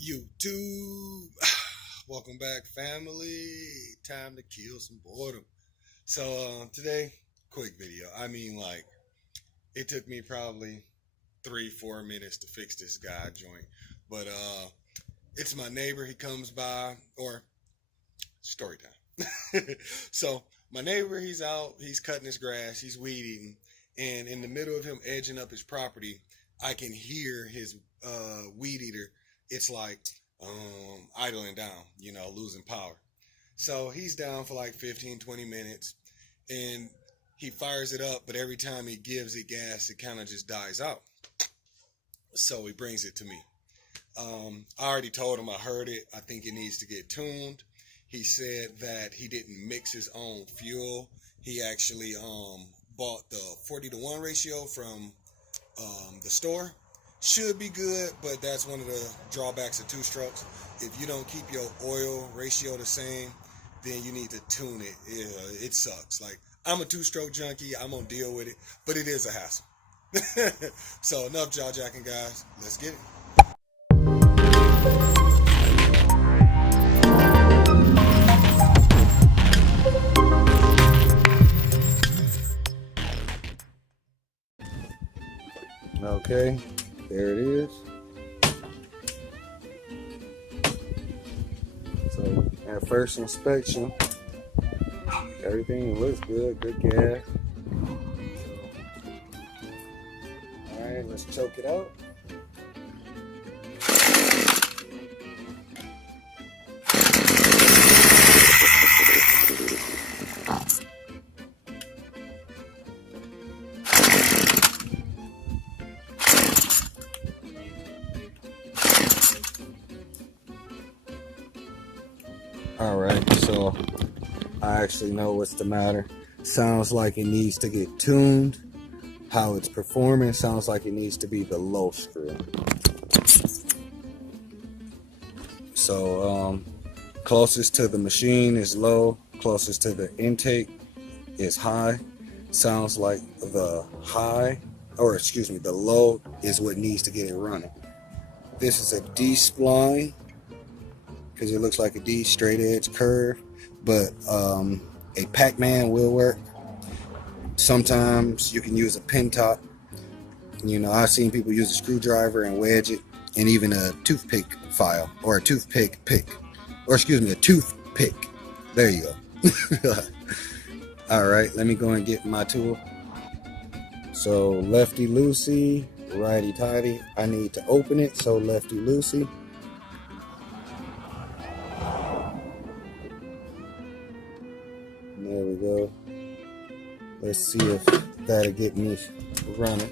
YouTube. Welcome back, family. Time to kill some boredom. So today, quick video. It took me probably 3-4 minutes to fix this guy joint. But it's my neighbor. He comes by, or story time. So my neighbor, he's out, he's cutting his grass, he's weed eating, and in the middle of him edging up his property, I can hear his weed eater. It's like idling down, losing power. So he's down for like 15-20 minutes, and he fires it up, but every time he gives it gas, it kind of just dies out. So he brings it to me. I already told him I heard it. I think it needs to get tuned. He said that he didn't mix his own fuel. He actually bought the 40-to-1 ratio from the store. Should be good, but that's one of the drawbacks of two-strokes. If you don't keep your oil ratio the same, then you need to tune it. It sucks. Like, I'm a two-stroke junkie. I'm going to deal with it, but it is a hassle. So enough jaw-jacking, guys. Let's get it. Okay, there it is. So at first inspection, everything looks good, good gas. Alright, let's choke it out. Alright, so I actually know what's the matter. Sounds like it needs to get tuned. How it's performing sounds like it needs to be the low screw. So closest to the machine is low, closest to the intake is high. Sounds like the low is what needs to get it running. This is a D spline, because it looks like a D straight edge curve, but a Pac-Man will work. Sometimes you can use a pin top. I've seen people use a screwdriver and wedge it, and even a toothpick file, or a toothpick pick, or a toothpick. There you go. Alright, let me go and get my tool. So lefty loosey, righty tighty. I need to open it, so lefty loosey. There we go. Let's see if that'll get me running.